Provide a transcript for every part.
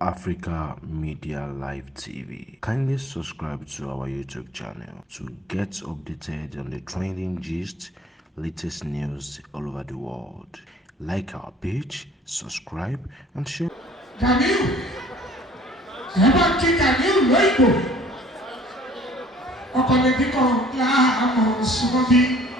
Africa Media Live TV. Kindly subscribe to our YouTube channel to get updated on the trending gist, latest news all over the world. Like our page, subscribe, and share. Daniel, ever kick Daniel Loibo? Okonediko la amo sumobi.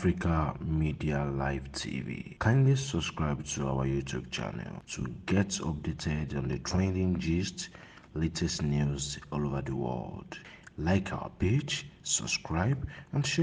Africa Media Live TV. Kindly subscribe to our YouTube channel to get updated on the trending gist, latest news all over the world. Like our page, subscribe, and share.